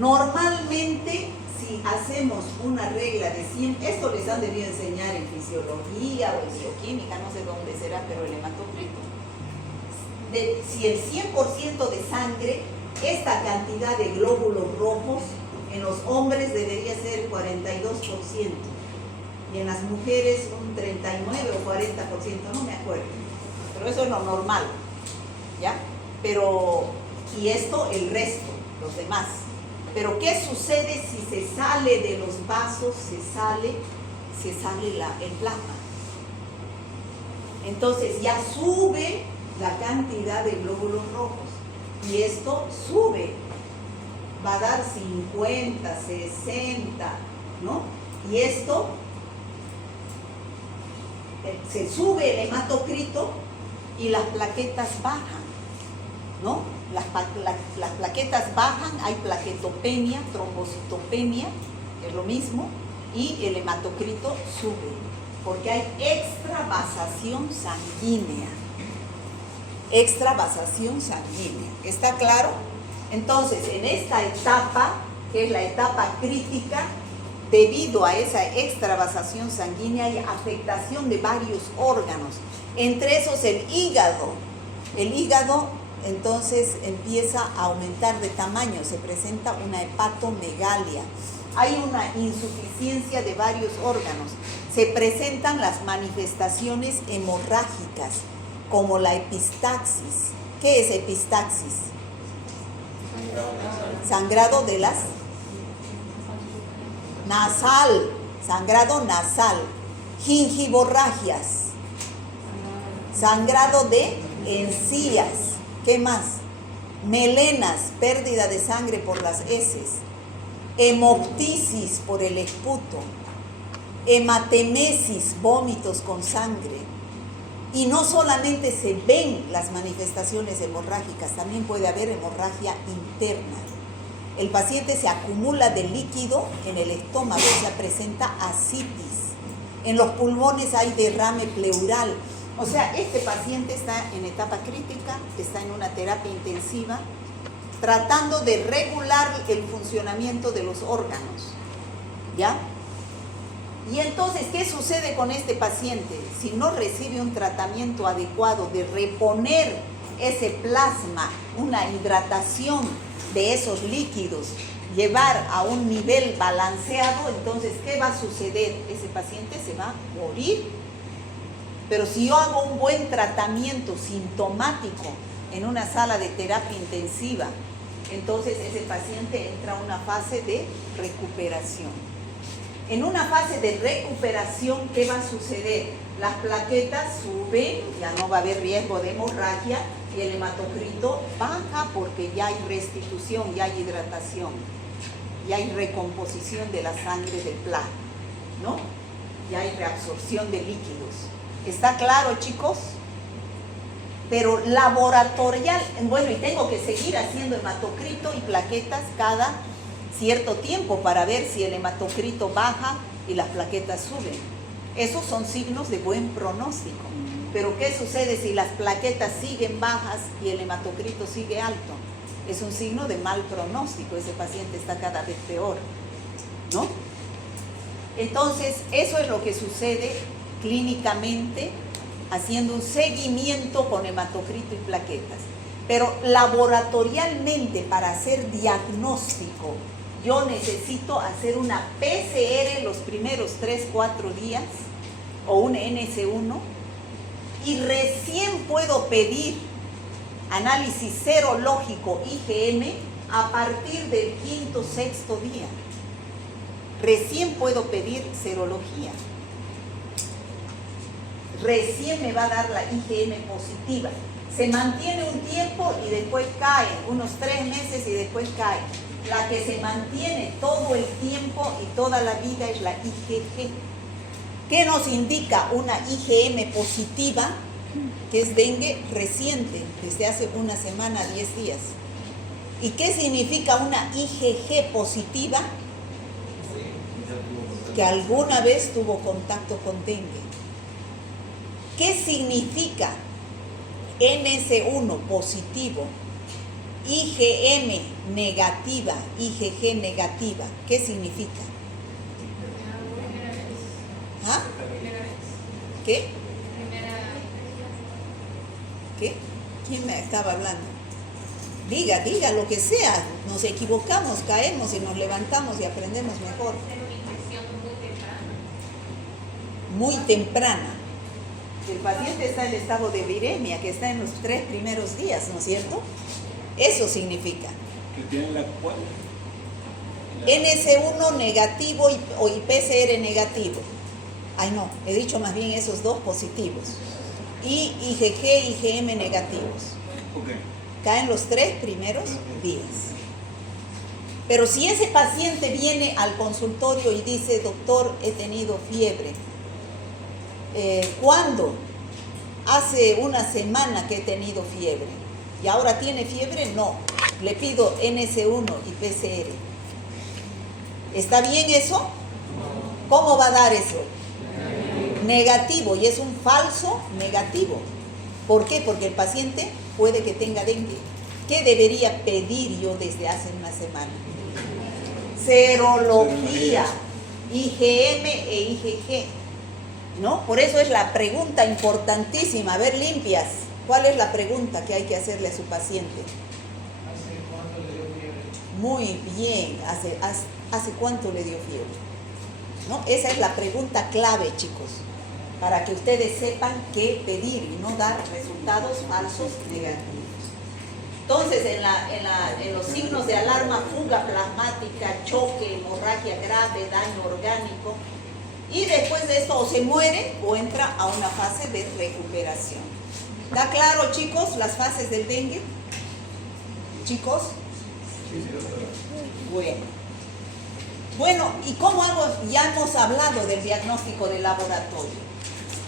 Normalmente, si hacemos una regla de 100, esto les han debido enseñar en fisiología o en bioquímica, no sé dónde será, pero el hematocrito. Si el 100% de sangre, esta cantidad de glóbulos rojos en los hombres debería ser 42%, y en las mujeres un 39 o 40%, no me acuerdo, pero eso es lo normal, ¿ya? Pero, y esto el resto, los demás. Pero ¿qué sucede si se sale de los vasos, se sale el plasma? Entonces ya sube la cantidad de glóbulos rojos, y esto sube, va a dar 50, 60, ¿no? Y esto, se sube el hematocrito y las plaquetas bajan, ¿no? Las plaquetas bajan, hay plaquetopenia, trombocitopenia, es lo mismo, y el hematocrito sube, porque hay extravasación sanguínea. Extravasación sanguínea, ¿está claro? Entonces, en esta etapa, que es la etapa crítica, debido a esa extravasación sanguínea hay afectación de varios órganos, entre esos el hígado. El hígado entonces empieza a aumentar de tamaño, se presenta una hepatomegalia, hay una insuficiencia de varios órganos, se presentan las manifestaciones hemorrágicas, como la epistaxis. ¿Qué es epistaxis? Sangrado de las nasal, sangrado nasal, gingivorragias, sangrado de encías, ¿qué más? Melenas, pérdida de sangre por las heces, hemoptisis por el esputo, hematemesis, vómitos con sangre. Y no solamente se ven las manifestaciones hemorrágicas, también puede haber hemorragia interna. El paciente se acumula de líquido en el estómago, se presenta ascitis. En los pulmones hay derrame pleural. O sea, este paciente está en etapa crítica, está en una terapia intensiva, tratando de regular el funcionamiento de los órganos, ¿ya? Y entonces, ¿qué sucede con este paciente? Si no recibe un tratamiento adecuado de reponer ese plasma, una hidratación de esos líquidos, llevar a un nivel balanceado, entonces, ¿qué va a suceder? Ese paciente se va a morir. Pero si yo hago un buen tratamiento sintomático en una sala de terapia intensiva, entonces ese paciente entra a una fase de recuperación. En una fase de recuperación, ¿qué va a suceder? Las plaquetas suben, ya no va a haber riesgo de hemorragia, y el hematocrito baja porque ya hay restitución, ya hay hidratación, ya hay recomposición de la sangre del plasma, ¿no? Ya hay reabsorción de líquidos. ¿Está claro, chicos? Pero laboratorial, bueno, y tengo que seguir haciendo hematocrito y plaquetas cada cierto tiempo para ver si el hematocrito baja y las plaquetas suben. Esos son signos de buen pronóstico. Pero ¿qué sucede si las plaquetas siguen bajas y el hematocrito sigue alto? Es un signo de mal pronóstico, ese paciente está cada vez peor, ¿no? Entonces, eso es lo que sucede clínicamente, haciendo un seguimiento con hematocrito y plaquetas. Pero laboratorialmente, para hacer diagnóstico, yo necesito hacer una PCR los primeros 3-4 días o un NS1, y recién puedo pedir análisis serológico IgM a partir del 5.-6 día. Recién puedo pedir serología. Recién me va a dar la IgM positiva. Se mantiene un tiempo y después cae, unos 3 meses y después cae. La que se mantiene todo el tiempo y toda la vida es la IgG. ¿Qué nos indica una IgM positiva? Que es dengue reciente, desde hace una semana, 10 días. ¿Y qué significa una IgG positiva? Que alguna vez tuvo contacto con dengue. ¿Qué significa NS1 positivo? IgM negativa, IgG negativa, ¿qué significa? ¿Ah? ¿Qué? ¿Qué? ¿Quién me estaba hablando? Diga lo que sea. Nos equivocamos, caemos y nos levantamos y aprendemos mejor. Muy temprana. El paciente está en estado de viremia, que está en los 3 primeros días, ¿no es cierto? Eso significa. Que tiene la cual. NS1 negativo y PCR negativo. Ay no, he dicho más bien esos dos positivos. Y IgG y IgM negativos. Okay. Caen los 3 primeros días. Pero si ese paciente viene al consultorio y dice, doctor, he tenido fiebre. ¿Cuándo? Hace una semana que he tenido fiebre. ¿Y ahora tiene fiebre? No. Le pido NS1 y PCR. ¿Está bien eso? ¿Cómo va a dar eso? Negativo, y es un falso negativo. ¿Por qué? Porque el paciente puede que tenga dengue. ¿Qué debería pedir yo desde hace una semana? Serología, IgM e IgG, ¿no? Por eso es la pregunta importantísima. A ver, limpias, ¿cuál es la pregunta que hay que hacerle a su paciente? ¿Hace cuánto le dio fiebre? Muy bien, ¿hace cuánto le dio fiebre? ¿No? Esa es la pregunta clave, chicos, para que ustedes sepan qué pedir y no dar resultados falsos negativos. Entonces, en los signos de alarma, fuga plasmática, choque, hemorragia grave, daño orgánico, y después de esto o se muere o entra a una fase de recuperación. ¿Está claro, chicos, las fases del dengue? ¿Chicos? Bueno, ¿y cómo ya hemos hablado del diagnóstico de laboratorio?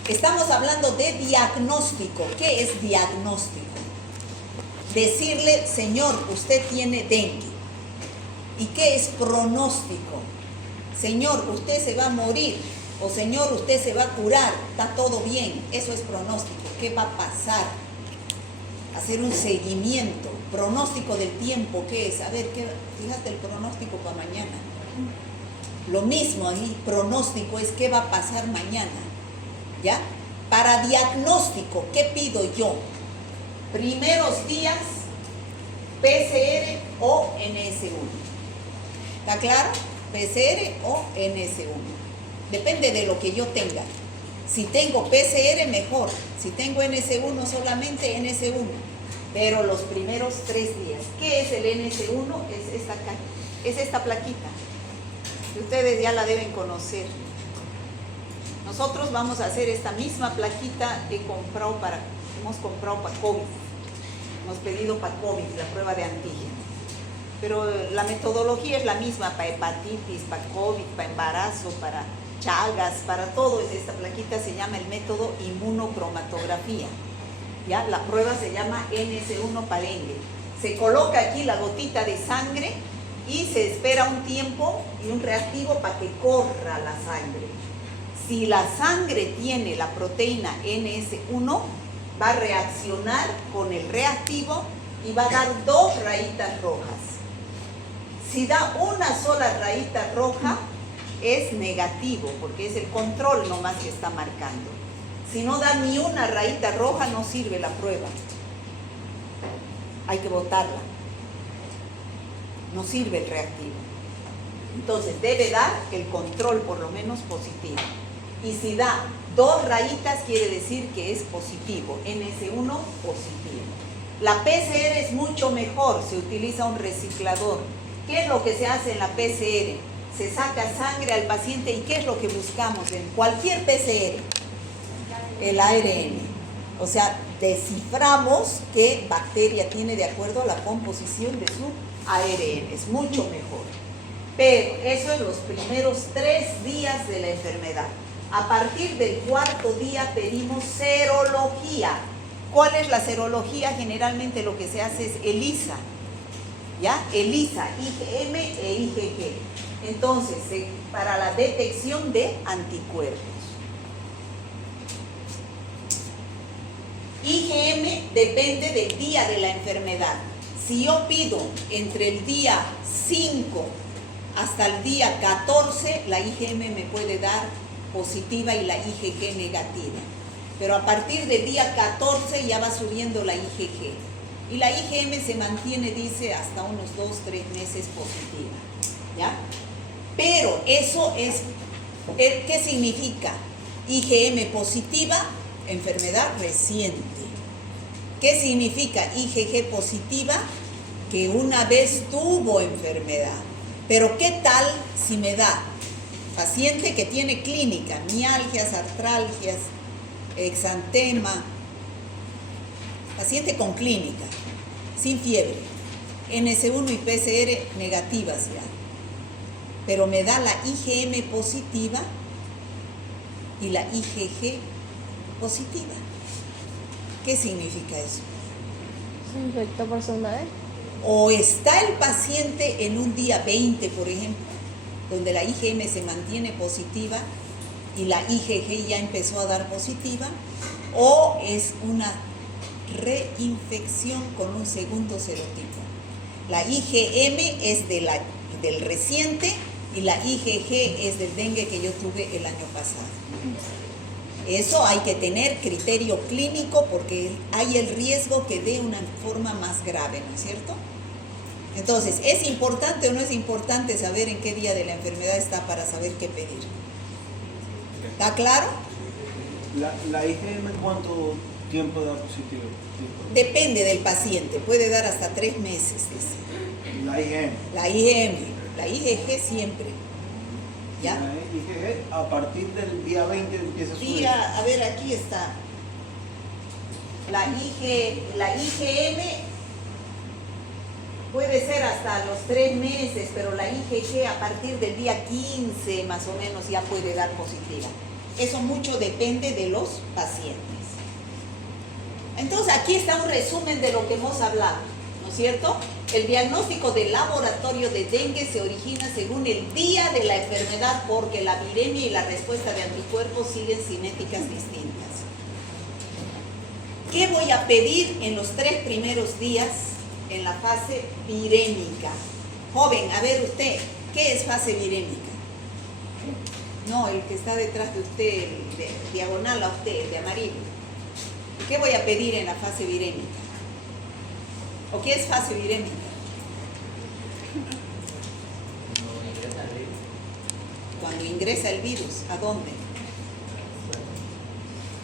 Estamos hablando de diagnóstico. ¿Qué es diagnóstico? Decirle, señor, usted tiene dengue. ¿Y qué es pronóstico? Señor, usted se va a morir. O señor, usted se va a curar. Está todo bien. Eso es pronóstico. ¿Qué va a pasar? Hacer un seguimiento. Pronóstico del tiempo, ¿qué es? A ver, fíjate el pronóstico para mañana. Lo mismo ahí, pronóstico es qué va a pasar mañana. ¿Ya? Para diagnóstico, ¿qué pido yo? Primeros días, PCR o NS1. ¿Está claro? PCR o NS1. Depende de lo que yo tenga. Si tengo PCR, mejor. Si tengo NS1, solamente NS1. Pero los primeros 3 días. ¿Qué es el NS1? Es esta plaquita. Ustedes ya la deben conocer. Nosotros vamos a hacer esta misma plaquita que hemos comprado para COVID. Hemos pedido para COVID, la prueba de antígeno. Pero la metodología es la misma para hepatitis, para COVID, para embarazo, para chagas, para todo. Esta plaquita se llama el método inmunocromatografía. ¿Ya? La prueba se llama NS1 para dengue. Se coloca aquí la gotita de sangre y se espera un tiempo y un reactivo para que corra la sangre. Si la sangre tiene la proteína NS1, va a reaccionar con el reactivo y va a dar 2 rayitas rojas. Si da una sola rayita roja, es negativo, porque es el control nomás que está marcando. Si no da ni una rayita roja, no sirve la prueba. Hay que botarla. No sirve el reactivo. Entonces debe dar el control por lo menos positivo. Y si da 2 rayitas, quiere decir que es positivo. NS1 positivo. La PCR es mucho mejor, se utiliza un reciclador. ¿Qué es lo que se hace en la PCR? Se saca sangre al paciente. ¿Y qué es lo que buscamos en cualquier PCR? El ARN. O sea, desciframos qué bacteria tiene de acuerdo a la composición de su ARN. Es mucho mejor. Pero eso es los primeros 3 días de la enfermedad. A partir del 4.º día pedimos serología. ¿Cuál es la serología? Generalmente lo que se hace es ELISA. ¿Ya? ELISA, IgM e IgG. Entonces, para la detección de anticuerpos. IgM depende del día de la enfermedad. Si yo pido entre el día 5 hasta el día 14, la IgM me puede dar positiva y la IgG negativa. Pero a partir del día 14 ya va subiendo la IgG. Y la IgM se mantiene, dice, hasta unos 2-3 meses positiva. ¿Ya? Pero eso es, ¿qué significa? IgM positiva, enfermedad reciente. ¿Qué significa IgG positiva? Que una vez tuvo enfermedad. Pero ¿qué tal si me da paciente que tiene clínica, mialgias, artralgias, exantema, paciente con clínica, sin fiebre, NS1 y PCR negativas ya, pero me da la IgM positiva y la IgG positiva? ¿Qué significa eso? ¿Se infectó por segunda vez? O está el paciente en un día 20, por ejemplo, donde la IgM se mantiene positiva y la IgG ya empezó a dar positiva, o es una reinfección con un segundo serotipo. La IgM es del reciente y la IgG es del dengue que yo tuve el año pasado. Eso hay que tener criterio clínico porque hay el riesgo que dé una forma más grave, ¿no es cierto? Entonces, ¿es importante o no es importante saber en qué día de la enfermedad está para saber qué pedir? ¿Está claro? ¿La IgM cuánto tiempo da positivo? Depende del paciente, puede dar hasta 3 meses, dice. La IgM. La IgM, la IgG siempre. ¿Ya? La IgG a partir del día 20 empieza a subir. A ver, aquí está. La IgM puede ser hasta los 3 meses, pero la IgG a partir del día 15 más o menos ya puede dar positiva. Eso mucho depende de los pacientes. Entonces aquí está un resumen de lo que hemos hablado, ¿no es cierto? El diagnóstico del laboratorio de dengue se origina según el día de la enfermedad porque la viremia y la respuesta de anticuerpos siguen cinéticas distintas. ¿Qué voy a pedir en los 3 primeros días en la fase virémica? Joven, a ver usted, ¿qué es fase virémica? No, el que está detrás de usted, el de diagonal a usted, el de amarillo. ¿Qué voy a pedir en la fase virémica? ¿O qué es fase virémica? Cuando ingresa el virus, ¿a dónde?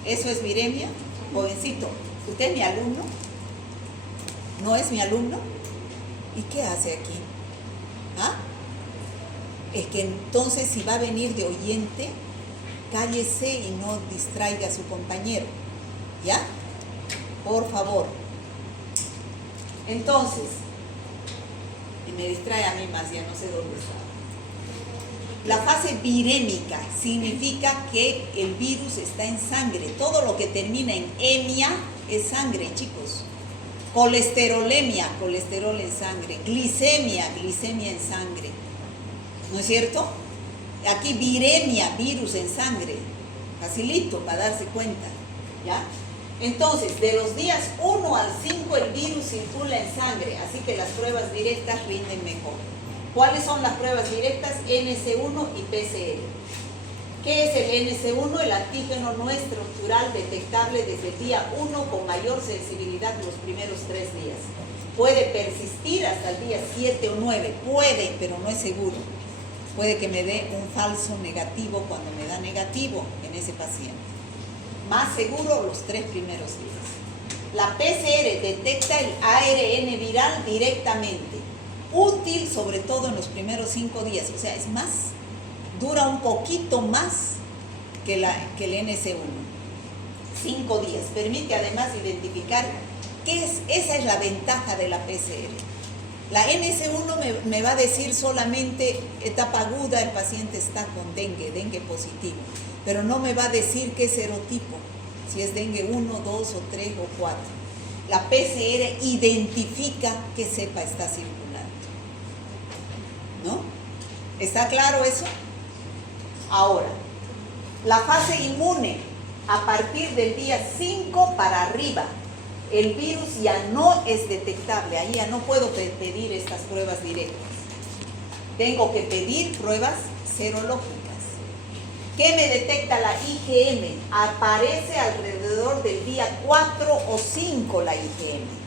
¿Eso es viremia? Jovencito, ¿usted es mi alumno? ¿No es mi alumno? ¿Y qué hace aquí? ¿Ah? Es que entonces si va a venir de oyente, cállese y no distraiga a su compañero. ¿Ya? Por favor. Entonces, y me distrae a mí más, ya no sé dónde está. La fase virémica significa que el virus está en sangre. Todo lo que termina en emia es sangre, chicos. Colesterolemia, colesterol en sangre. Glicemia, glicemia en sangre. ¿No es cierto? Aquí viremia, virus en sangre. Facilito para darse cuenta. ¿Ya? Entonces, de los días 1 al 5 el virus circula en sangre, así que las pruebas directas rinden mejor. ¿Cuáles son las pruebas directas? NS1 y PCR. ¿Qué es el NS1? El antígeno no estructural detectable desde el día 1 con mayor sensibilidad los primeros 3 días. Puede persistir hasta el día 7 o 9, puede, pero no es seguro. Puede que me dé un falso negativo cuando me da negativo en ese paciente. Más seguro los 3 primeros días. La PCR detecta el ARN viral directamente. Útil sobre todo en los primeros 5 días. O sea, es más, dura un poquito más que el NS1. 5 días. Permite además identificar qué es. Esa es la ventaja de la PCR. La NS1 me va a decir solamente etapa aguda, el paciente está con dengue positivo. Pero no me va a decir qué serotipo, si es dengue 1, 2 o 3 o 4. La PCR identifica qué cepa está circulando. ¿No? ¿Está claro eso? Ahora, la fase inmune, a partir del día 5 para arriba. el virus ya no es detectable, ahí ya no puedo pedir estas pruebas directas. Tengo que pedir pruebas serológicas. ¿Qué me detecta la IgM? Aparece alrededor del día 4 o 5 la IgM.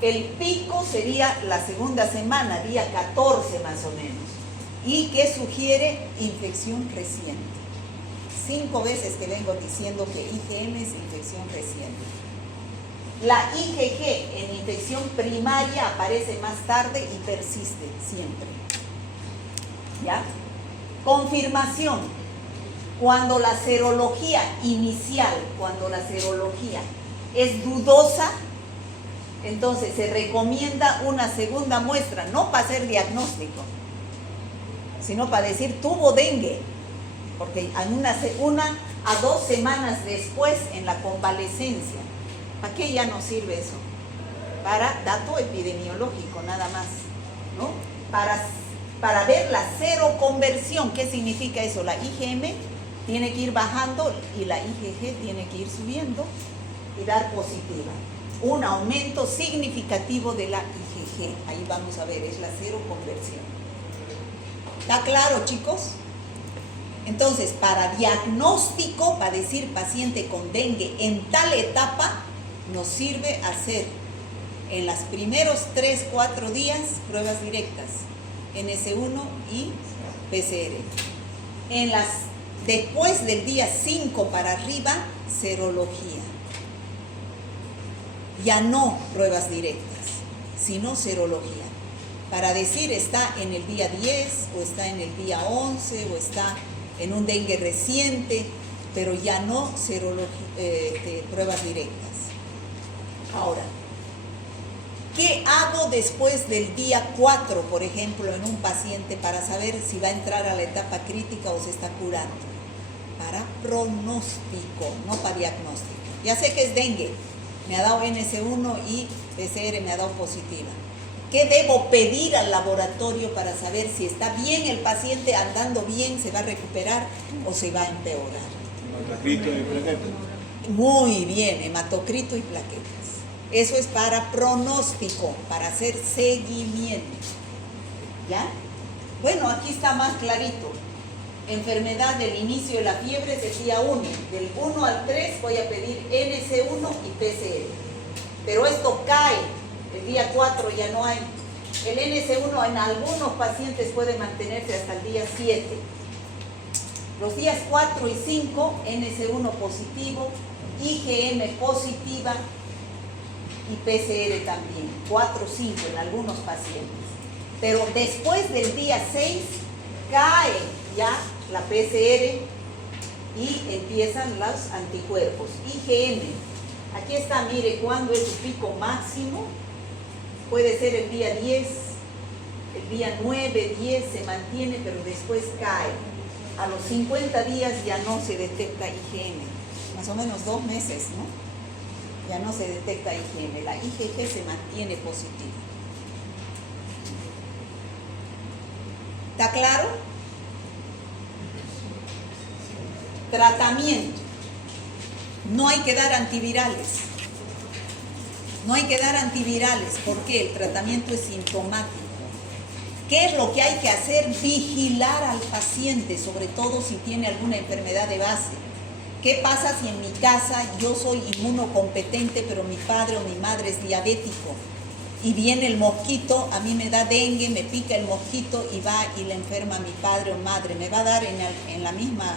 El pico sería la segunda semana, día 14 más o menos. ¿Y qué sugiere? Infección reciente. 5 veces que vengo diciendo que IgM es infección reciente. La IgG en infección primaria aparece más tarde y persiste siempre. ¿Ya? Confirmación. Cuando la serología inicial, cuando la serología es dudosa, entonces se recomienda una segunda muestra, no para hacer diagnóstico, sino para decir tuvo dengue, porque una a 2 semanas después en la convalecencia. ¿Para qué ya no sirve eso? Para dato epidemiológico nada más, ¿no? Para ver la seroconversión. ¿Qué significa eso? La IgM tiene que ir bajando y la IgG tiene que ir subiendo y dar positiva. Un aumento significativo de la IgG. Ahí vamos a ver, es la seroconversión. ¿Está claro, chicos? Entonces, para diagnóstico, para decir paciente con dengue en tal etapa, nos sirve hacer en los primeros 3-4 días pruebas directas, NS1 y PCR. Después del día 5 para arriba, serología. Ya no pruebas directas, sino serología. Para decir está en el día 10 o está en el día 11 o está en un dengue reciente, pero ya no pruebas directas. Ahora, ¿qué hago después del día 4, por ejemplo, en un paciente para saber si va a entrar a la etapa crítica o se está curando? Para pronóstico, no para diagnóstico. Ya sé que es dengue, me ha dado NS1 y PCR me ha dado positiva. ¿Qué debo pedir al laboratorio para saber si está bien el paciente, andando bien, se va a recuperar o se va a empeorar? Hematocrito y plaquetas. Muy bien, hematocrito y plaquetas. Eso es para pronóstico, para hacer seguimiento. ¿Ya? Bueno, aquí está más clarito. Enfermedad del inicio de la fiebre es el día 1. Del 1 al 3 voy a pedir NS1 y PCR. Pero esto cae. El día 4 ya no hay. El NS1 en algunos pacientes puede mantenerse hasta el día 7. Los días 4 y 5, NS1 positivo, IgM positiva y PCR también. 4 o 5 en algunos pacientes. Pero después del día 6 cae ya la PCR y empiezan los anticuerpos. IgM. Aquí está, mire, cuándo es su pico máximo. Puede ser el día 10, el día 9, 10 se mantiene, pero después cae. A los 50 días ya no se detecta IgM. Más o menos 2 meses, ¿no? Ya no se detecta IgM. La IgG se mantiene positiva. ¿Está claro? Tratamiento. No hay que dar antivirales. No hay que dar antivirales porque el tratamiento es sintomático. ¿Qué es lo que hay que hacer? Vigilar al paciente, sobre todo si tiene alguna enfermedad de base. ¿Qué pasa si en mi casa yo soy inmunocompetente, pero mi padre o mi madre es diabético? Y viene el mosquito, a mí me da dengue, me pica el mosquito y va y le enferma a mi padre o madre. Me va a dar en la misma,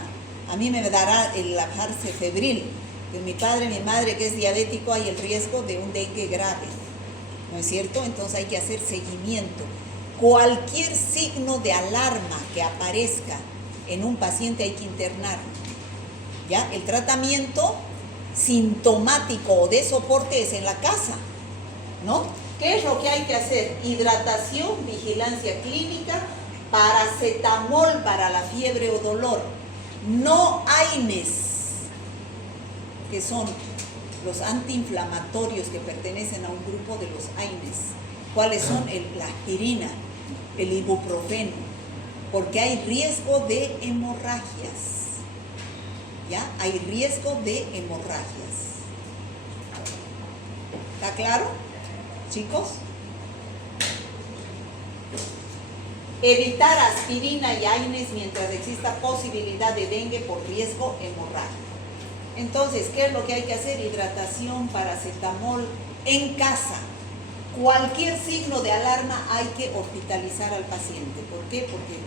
a mí me dará el lajarse febril. Que mi padre, mi madre que es diabético, hay el riesgo de un dengue grave, ¿no es cierto? Entonces hay que hacer seguimiento. Cualquier signo de alarma que aparezca en un paciente hay que internarlo. ¿Ya? El tratamiento sintomático o de soporte es en la casa, ¿no? ¿Qué es lo que hay que hacer? Hidratación, vigilancia clínica, paracetamol para la fiebre o dolor, no AINES, que son los antiinflamatorios que pertenecen a un grupo de los AINES. ¿Cuáles son? La aspirina, el ibuprofeno, porque hay riesgo de hemorragias. ¿Ya? Hay riesgo de hemorragias. ¿Está claro, chicos? Evitar aspirina y AINES mientras exista posibilidad de dengue por riesgo hemorrágico. Entonces, ¿qué es lo que hay que hacer? Hidratación, paracetamol en casa. Cualquier signo de alarma hay que hospitalizar al paciente. ¿Por qué? Porque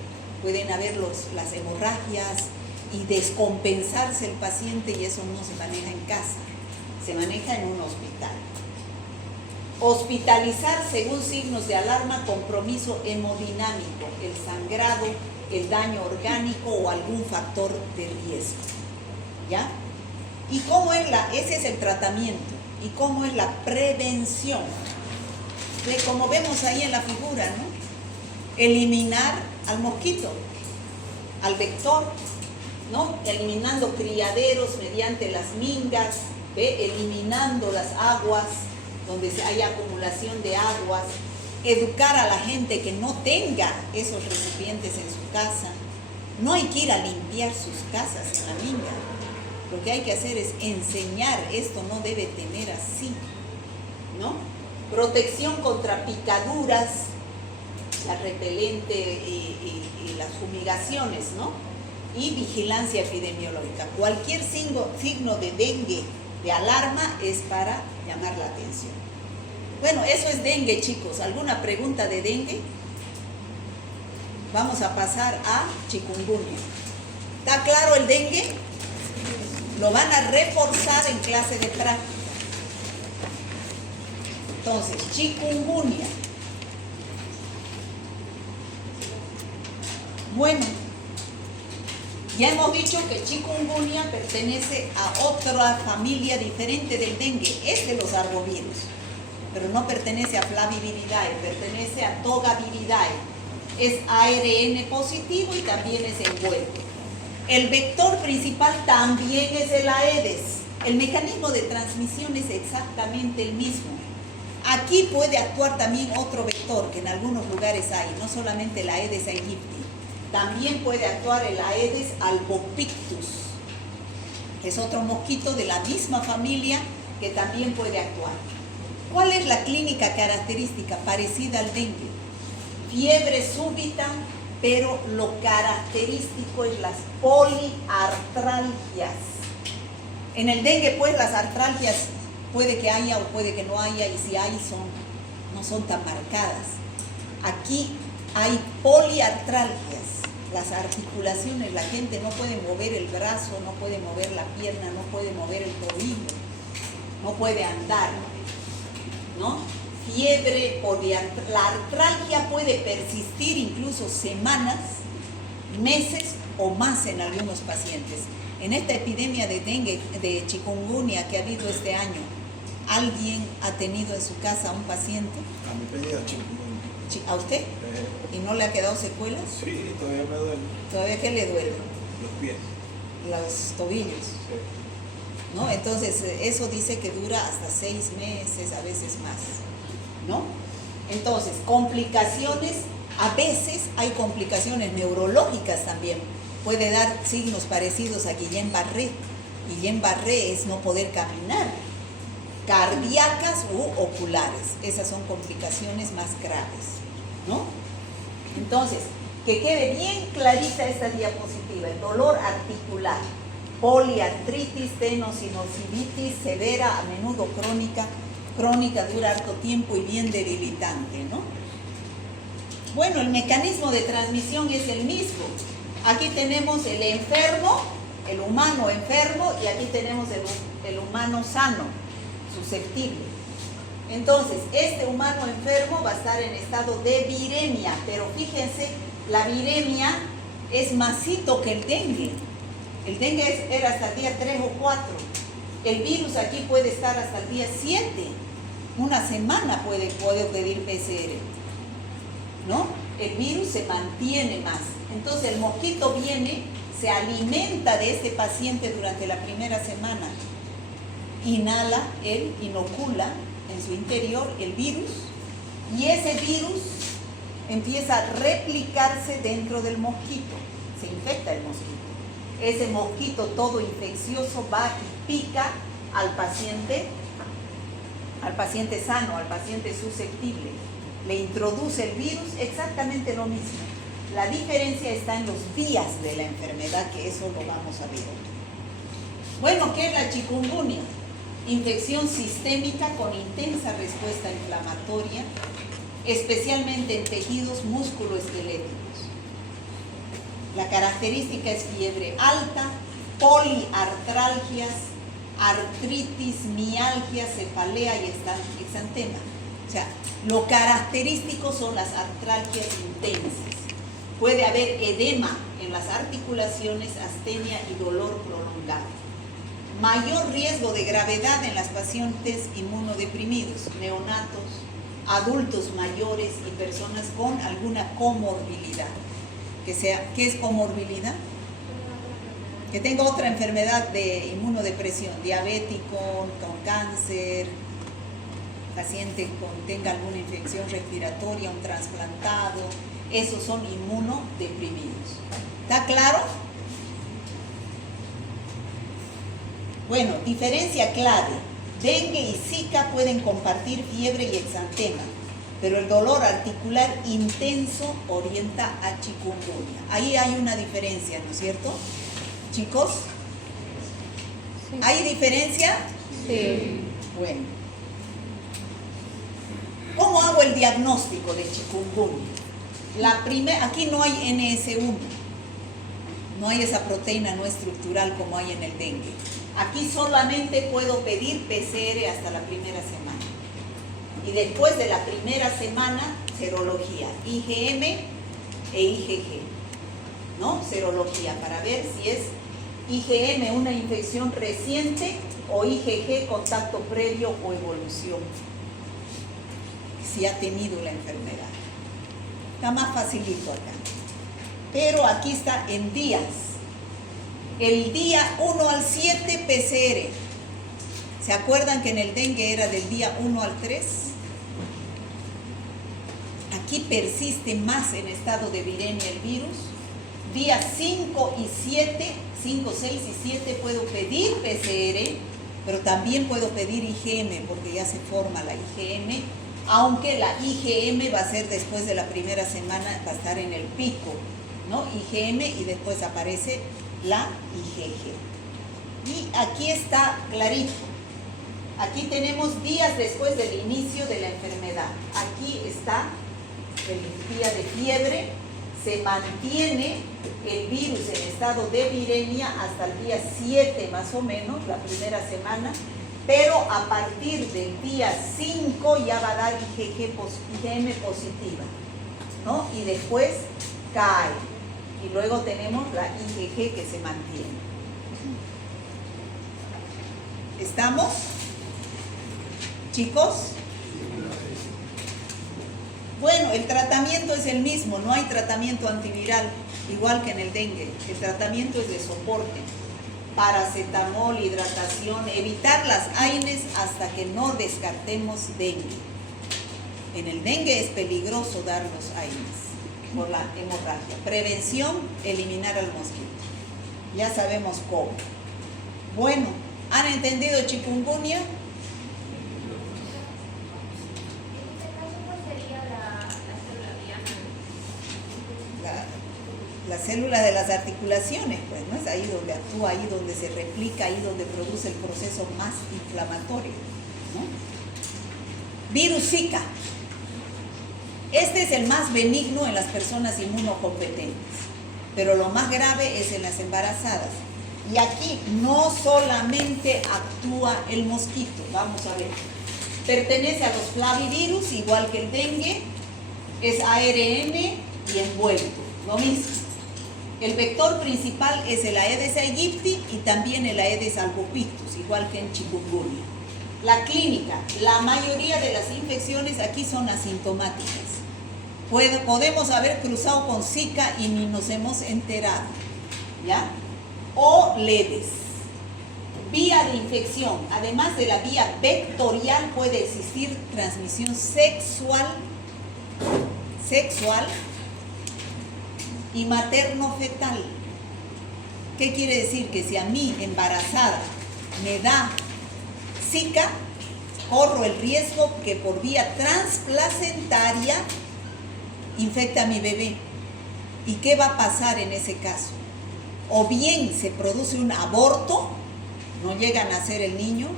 pueden haber las hemorragias y descompensarse el paciente, y eso no se maneja en casa, se maneja en un hospital. Hospitalizar según signos de alarma, compromiso hemodinámico, el sangrado, el daño orgánico o algún factor de riesgo. ¿Ya? ¿Y cómo es ese es el tratamiento? ¿Y cómo es la prevención? Como vemos ahí en la figura, ¿no? Eliminar al mosquito, al vector, ¿no? Eliminando criaderos mediante las mingas, ¿ve? Eliminando las aguas donde hay acumulación de aguas, educar a la gente que no tenga esos recipientes en su casa. No hay que ir a limpiar sus casas en la minga. Lo que hay que hacer es enseñar, esto no debe tener así, ¿no? Protección contra picaduras, la repelente y las fumigaciones, ¿no? Y vigilancia epidemiológica. Cualquier signo de dengue, de alarma, es para llamar la atención. Bueno, eso es dengue, chicos. ¿Alguna pregunta de dengue? Vamos a pasar a chikungunya. ¿Está claro el dengue? Lo van a reforzar en clase de práctica. Entonces, chikungunya. Bueno, ya hemos dicho que chikungunya pertenece a otra familia diferente del dengue, es de los arbovirus, pero no pertenece a Flaviviridae, pertenece a Togaviridae. Es ARN positivo y también es envuelto. El vector principal también es el Aedes. El mecanismo de transmisión es exactamente el mismo. Aquí puede actuar también otro vector que en algunos lugares hay, no solamente el Aedes aegypti. También puede actuar el Aedes albopictus. Es otro mosquito de la misma familia que también puede actuar. ¿Cuál es la clínica característica parecida al dengue? Fiebre súbita, pero lo característico es las poliartralgias. En el dengue, pues, las artralgias puede que haya o puede que no haya, y si hay no son tan marcadas. Aquí hay poliartralgias. Las articulaciones, la gente no puede mover el brazo, no puede mover la pierna, no puede mover el tobillo, no puede andar, ¿no? Fiebre, la artralgia puede persistir incluso semanas, meses o más en algunos pacientes. En esta epidemia de dengue, de chikungunya que ha habido este año, ¿alguien ha tenido en su casa un paciente? A mí me llega chikungunya. ¿A usted? ¿Y no le ha quedado secuelas? Sí, todavía me duele. ¿Todavía qué le duele? Los pies. Los tobillos. Sí. ¿No? Entonces, eso dice que dura hasta 6 meses, a veces más, ¿no? Entonces, complicaciones, a veces hay complicaciones neurológicas también. Puede dar signos parecidos a Guillain-Barré. Guillain-Barré es no poder caminar. Cardíacas u oculares. Esas son complicaciones más graves, ¿no? Entonces, que quede bien clarita esta diapositiva. El dolor articular, poliartritis, tenosinosivitis severa, a menudo crónica, dura harto tiempo y bien debilitante, ¿no? Bueno, el mecanismo de transmisión es el mismo. Aquí tenemos el enfermo, el humano enfermo, y aquí tenemos el humano sano, susceptible. Entonces, este humano enfermo va a estar en estado de viremia, pero fíjense, la viremia es masito que el dengue. El dengue era hasta el día 3 o 4. El virus aquí puede estar hasta el día 7. Una semana puede pedir PCR, ¿no? El virus se mantiene más. Entonces, el mosquito viene, se alimenta de este paciente durante la primera semana. Inhala, él inocula en su interior el virus, y ese virus empieza a replicarse dentro del mosquito, se infecta el mosquito. Ese mosquito todo infeccioso va y pica al paciente al paciente sano, al paciente susceptible, le introduce el virus, exactamente lo mismo. La diferencia está en los días de la enfermedad, que eso lo vamos a ver. Bueno, ¿qué es la chikungunya? Infección sistémica con intensa respuesta inflamatoria, especialmente en tejidos musculoesqueléticos. La característica es fiebre alta, poliartralgias, artritis, mialgia, cefalea y exantema. O sea, lo característico son las artralgias intensas. Puede haber edema en las articulaciones, astenia y dolor prolongado. Mayor riesgo de gravedad en las pacientes inmunodeprimidos, neonatos, adultos mayores y personas con alguna comorbilidad. ¿Qué es comorbilidad? Que tenga otra enfermedad de inmunodepresión, diabético, con cáncer, paciente tenga alguna infección respiratoria, un trasplantado, esos son inmunodeprimidos. ¿Está claro? Bueno, diferencia clave. Dengue y Zika pueden compartir fiebre y exantema, pero el dolor articular intenso orienta a chikungunya. Ahí hay una diferencia, ¿no es cierto? Chicos, Sí. ¿hay diferencia? Sí. Bueno. ¿Cómo hago el diagnóstico de chikungunya? Aquí no hay NS1, no hay esa proteína no estructural como hay en el dengue. Aquí solamente puedo pedir PCR hasta la primera semana. Y después de la primera semana, serología, IgM e IgG, ¿no? Serología, para ver si es IgM, una infección reciente, o IgG, contacto previo o evolución, si ha tenido la enfermedad. Está más facilito acá. Pero aquí está en días. El día 1 al 7 PCR. ¿Se acuerdan que en el dengue era del día 1 al 3? Aquí persiste más en estado de viremia el virus. Días 5 y 7, 5, 6 y 7 puedo pedir PCR, pero también puedo pedir IgM porque ya se forma la IgM, aunque la IgM va a ser después de la primera semana, va a estar en el pico, ¿no? IgM y después aparece la IgG. Y aquí está clarito. Aquí tenemos días después del inicio de la enfermedad. Aquí está el día de fiebre. Se mantiene el virus en estado de viremia hasta el día 7 más o menos, la primera semana, pero a partir del día 5 ya va a dar IgM positiva, ¿no? Y después cae. Y luego tenemos la IgG que se mantiene. ¿Estamos? ¿Chicos? Bueno, el tratamiento es el mismo, no hay tratamiento antiviral, igual que en el dengue. El tratamiento es de soporte, paracetamol, hidratación, evitar las AINES hasta que no descartemos dengue. En el dengue es peligroso dar los AINES por la hemorragia. Prevención, eliminar al mosquito. Ya sabemos cómo. Bueno, ¿han entendido chikungunya? La célula de las articulaciones, pues, ¿no? Es ahí donde actúa, ahí donde se replica, ahí donde produce el proceso más inflamatorio, ¿no? Virus Zika. Este es el más benigno en las personas inmunocompetentes, pero lo más grave es en las embarazadas. Y aquí no solamente actúa el mosquito, vamos a ver. Pertenece a los flavivirus, igual que el dengue, es ARN y envuelto, lo mismo. El vector principal es el Aedes aegypti y también el Aedes albopictus, igual que en chikungunya. La clínica, la mayoría de las infecciones aquí son asintomáticas. Podemos haber cruzado con Zika y ni nos hemos enterado, ¿ya? O leves. Vía de infección, además de la vía vectorial, puede existir transmisión sexual y materno-fetal. ¿Qué quiere decir? Que si a mí, embarazada, me da Zika, corro el riesgo que por vía transplacentaria infecte a mi bebé. ¿Y qué va a pasar en ese caso? O bien se produce un aborto, no llega a nacer el niño,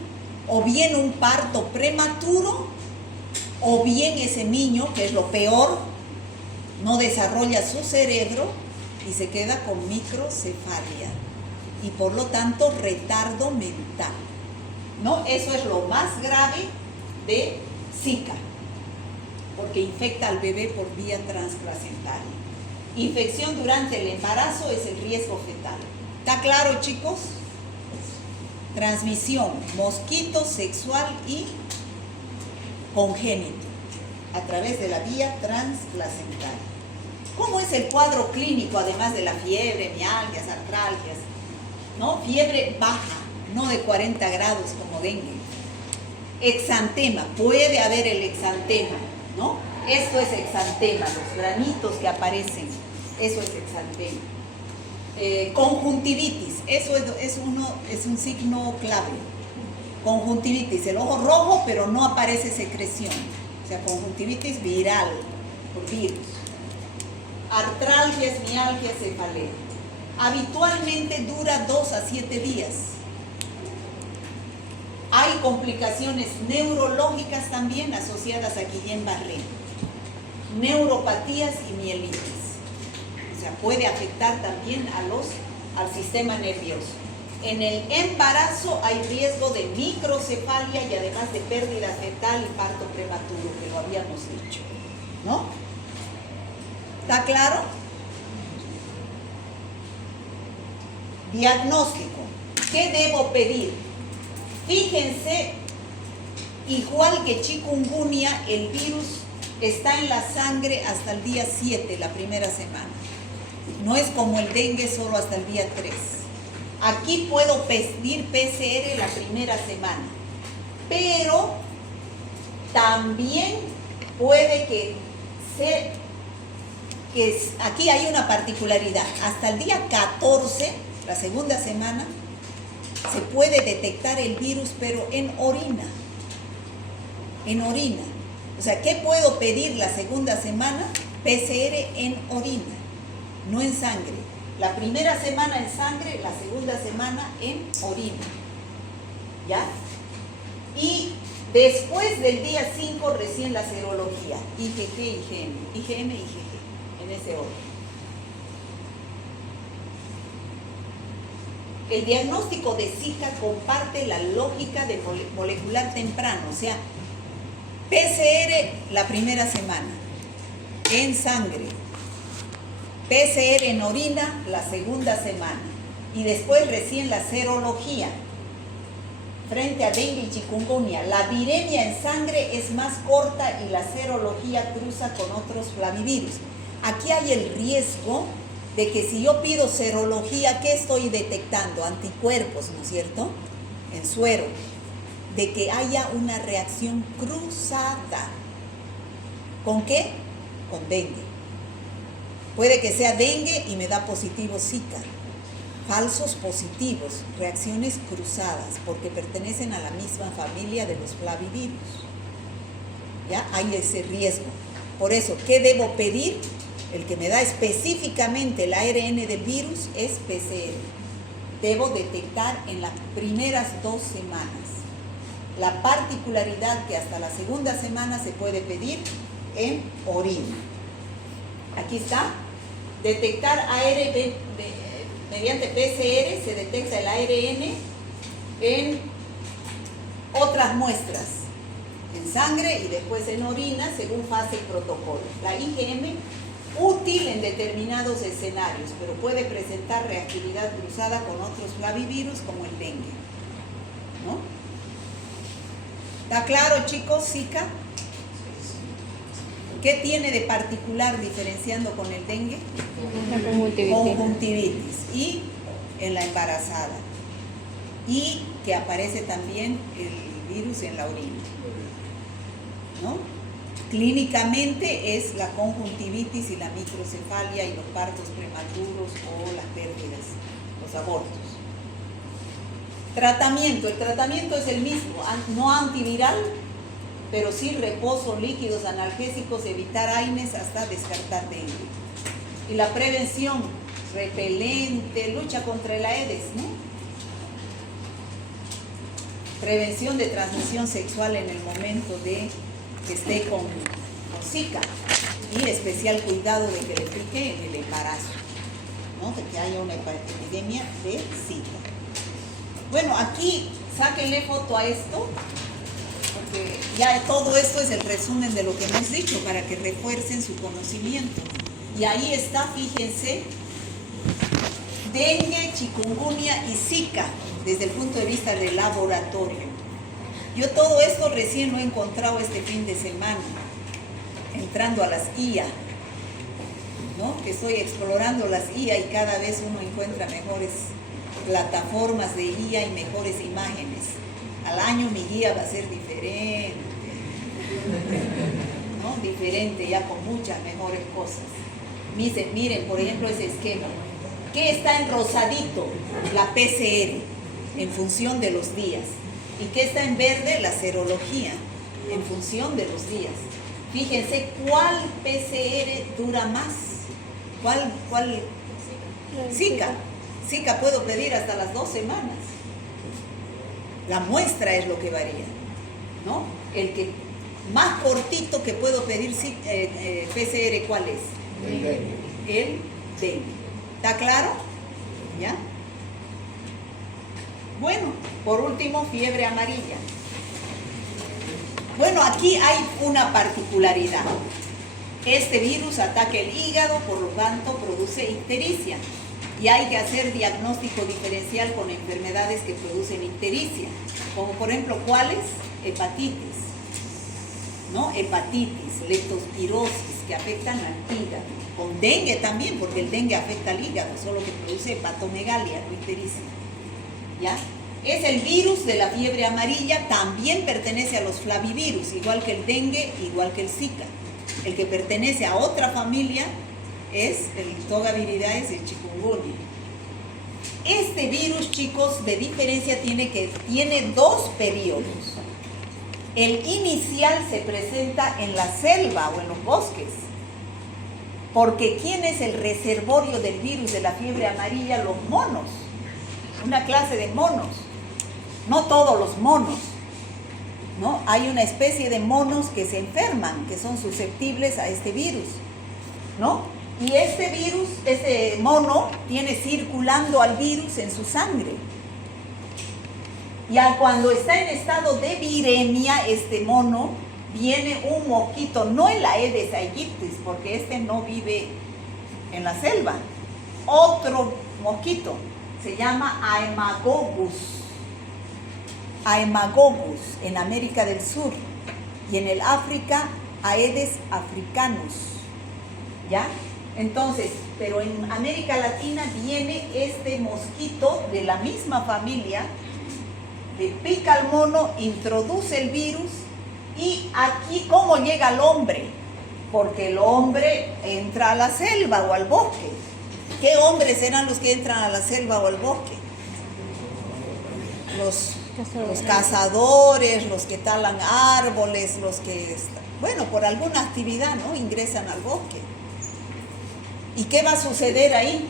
o bien un parto prematuro, o bien ese niño, que es lo peor, no desarrolla su cerebro y se queda con microcefalia y por lo tanto retardo mental, ¿no? Eso es lo más grave de Zika, porque infecta al bebé por vía transplacentaria. Infección durante el embarazo es el riesgo fetal. ¿Está claro, chicos? Transmisión, mosquito sexual y congénito, a través de la vía transplacentaria. ¿Cómo es el cuadro clínico, además de la fiebre, mialgias, artralgias? ¿No? Fiebre baja, no de 40 grados como dengue. Exantema, puede haber el exantema, ¿no? Esto es exantema, los granitos que aparecen, eso es exantema. Conjuntivitis, eso es un signo clave. Conjuntivitis, el ojo rojo, pero no aparece secreción. O sea, conjuntivitis viral, por virus. Artralgias, mialgias, cefalea. Habitualmente dura 2 a 7 días. Hay complicaciones neurológicas también asociadas a Guillain-Barré. Neuropatías y mielitis. O sea, puede afectar también al sistema nervioso. En el embarazo hay riesgo de microcefalia y además de pérdida fetal y parto prematuro, que lo habíamos dicho, ¿no? ¿Está claro? Diagnóstico. ¿Qué debo pedir? Fíjense, igual que chikungunya, el virus está en la sangre hasta el día 7, la primera semana. No es como el dengue solo hasta el día 3. Aquí puedo pedir PCR la primera semana, pero también puede que aquí hay una particularidad. Hasta el día 14, la segunda semana, se puede detectar el virus, pero en orina. En orina. O sea, ¿qué puedo pedir la segunda semana? PCR en orina, no en sangre. La primera semana en sangre, la segunda semana en orina. ¿Ya? Y después del día 5 recién la serología. IgG, IgM, IgG, en ese orden. El diagnóstico de Zika comparte la lógica de molecular temprano, o sea, PCR la primera semana, en sangre, PCR en orina la segunda semana y después recién la serología frente a dengue y chikungunya. La viremia en sangre es más corta y la serología cruza con otros flavivirus. Aquí hay el riesgo de que si yo pido serología, ¿qué estoy detectando? Anticuerpos, ¿no es cierto? En suero. De que haya una reacción cruzada. ¿Con qué? Con dengue. Puede que sea dengue y me da positivo Zika. Falsos positivos, reacciones cruzadas, porque pertenecen a la misma familia de los flavivirus. ¿Ya? Hay ese riesgo. Por eso, ¿qué debo pedir? El que me da específicamente el ARN del virus es PCR. Debo detectar en las primeras 2 semanas. La particularidad que hasta la segunda semana se puede pedir en orina. Aquí está. Detectar ARN mediante PCR, se detecta el ARN en otras muestras, en sangre y después en orina, según fase y protocolo. La IgM útil en determinados escenarios, pero puede presentar reactividad cruzada con otros flavivirus como el dengue, ¿no? ¿Está claro, chicos? Zika. ¿Qué tiene de particular diferenciando con el dengue? La conjuntivitis. Conjuntivitis y en la embarazada. Y que aparece también el virus en la orina, ¿no? Clínicamente es la conjuntivitis y la microcefalia y los partos prematuros o las pérdidas, los abortos. Tratamiento. El tratamiento es el mismo, no antiviral, pero sí reposo, líquidos analgésicos, evitar AINES hasta descartar dengue. Y la prevención, repelente, lucha contra el Aedes, ¿no? Prevención de transmisión sexual en el momento de que esté con Zika y especial cuidado de que le pique en el embarazo, ¿no? De que haya una epidemia de Zika. Bueno, aquí sáquenle foto a esto, porque ya todo esto es el resumen de lo que hemos dicho para que refuercen su conocimiento. Y ahí está, fíjense, dengue, chikungunya y Zika desde el punto de vista del laboratorio. Yo todo esto recién lo he encontrado este fin de semana, entrando a las IA, ¿no? Que estoy explorando las IA y cada vez uno encuentra mejores plataformas de IA y mejores imágenes. Al año mi guía va a ser diferente, ¿no? Diferente, ya con muchas mejores cosas. Miren, por ejemplo, ese esquema. ¿Qué está en rosadito? La PCR, en función de los días. ¿Y qué está en verde? La serología, en función de los días. Fíjense, ¿cuál PCR dura más? ¿Cuál? Zika. Zika puedo pedir hasta las 2 semanas. La muestra es lo que varía, ¿no? El que más cortito que puedo pedir PCR, ¿cuál es? El dengue. ¿Está claro? ¿Ya? Bueno, por último, fiebre amarilla. Bueno, aquí hay una particularidad. Este virus ataca el hígado, por lo tanto produce ictericia. Y hay que hacer diagnóstico diferencial con enfermedades que producen ictericia. Como por ejemplo, ¿cuáles? Hepatitis, ¿no? Hepatitis, leptospirosis, que afectan al hígado. Con dengue también, porque el dengue afecta al hígado, solo que produce hepatomegalia, no ictericia. ¿Ya? Es el virus de la fiebre amarilla, también pertenece a los flavivirus, igual que el dengue, igual que el Zika. El que pertenece a otra familia es el Togaviridae, el chikungunya. Este virus, chicos, de diferencia tiene 2 periodos. El inicial se presenta en la selva o en los bosques, porque ¿quién es el reservorio del virus de la fiebre amarilla? Los monos, una clase de monos, no todos los monos, ¿no? Hay una especie de monos que se enferman, que son susceptibles a este virus, ¿no? Y este virus, este mono, tiene circulando al virus en su sangre. Ya cuando está en estado de viremia, este mono, viene un mosquito, no el Aedes aegyptis, porque este no vive en la selva. Otro mosquito, se llama Haemococcus. Haemococcus, en América del Sur. Y en el África, Aedes africanus. ¿Ya? Entonces, pero en América Latina viene este mosquito de la misma familia, le pica al mono, introduce el virus, y aquí, ¿cómo llega al hombre? Porque el hombre entra a la selva o al bosque. ¿Qué hombres serán los que entran a la selva o al bosque? Los cazadores, los que talan árboles, los que, bueno, por alguna actividad, ¿no? Ingresan al bosque. ¿Y qué va a suceder ahí?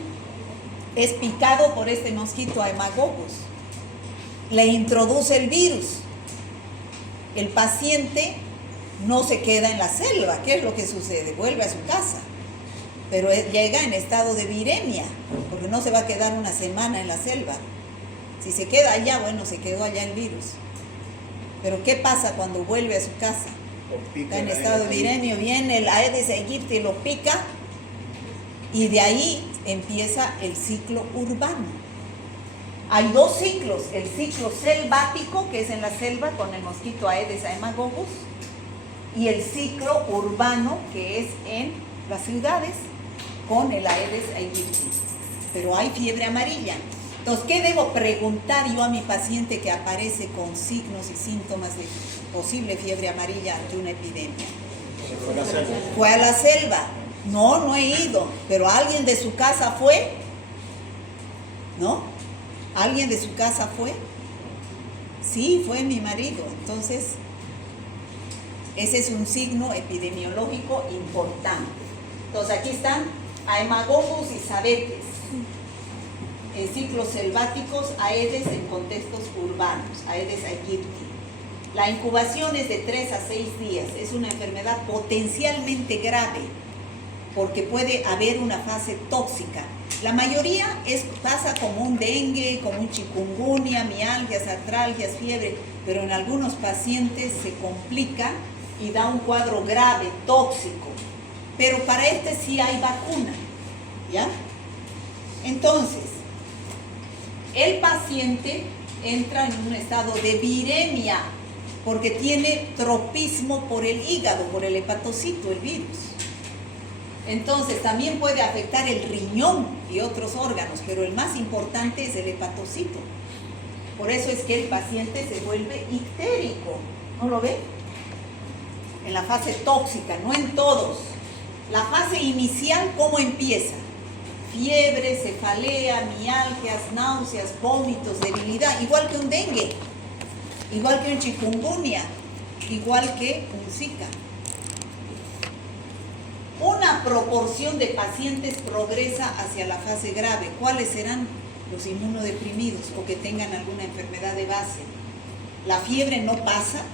Es picado por este mosquito Haemococcus. Le introduce el virus. El paciente no se queda en la selva. ¿Qué es lo que sucede? Vuelve a su casa. Pero llega en estado de viremia, porque no se va a quedar una semana en la selva. Si se queda allá, bueno, se quedó allá el virus. Pero ¿qué pasa cuando vuelve a su casa? Está en estado de viremia, viene el Aedes aegypti y lo pica, y de ahí empieza el ciclo urbano. Hay 2 ciclos, el ciclo selvático, que es en la selva con el mosquito Aedes haemococcus, y el ciclo urbano, que es en las ciudades con el Aedes aegypti. Pero hay fiebre amarilla. Entonces, ¿qué debo preguntar yo a mi paciente que aparece con signos y síntomas de posible fiebre amarilla ante una epidemia? Fue a la selva. ¿Fue a la selva? No he ido, pero ¿alguien de su casa fue? ¿No? ¿Alguien de su casa fue? Sí, fue mi marido. Entonces, Ese es un signo epidemiológico importante. Entonces aquí están Aemagopus y Sabetes en ciclos selváticos, Aedes en contextos urbanos, Aedes aegypti. La incubación es de 3 a 6 días. Es una enfermedad potencialmente grave porque puede haber una fase tóxica. La mayoría pasa como un dengue, como un chikungunya, mialgias, artralgias, fiebre, pero en algunos pacientes se complica y da un cuadro grave, tóxico. Pero para este sí hay vacuna, ¿ya? Entonces, el paciente entra en un estado de viremia porque tiene tropismo por el hígado, por el hepatocito, el virus. Entonces, también puede afectar el riñón y otros órganos, pero el más importante es el hepatocito. Por eso es que el paciente se vuelve ictérico, ¿no lo ve? En la fase tóxica, no en todos. La fase inicial, ¿cómo empieza? Fiebre, cefalea, mialgias, náuseas, vómitos, debilidad, igual que un dengue, igual que un chikungunya, igual que un zika. Una proporción de pacientes progresa hacia la fase grave. ¿Cuáles serán? Los inmunodeprimidos o que tengan alguna enfermedad de base. La fiebre no pasa,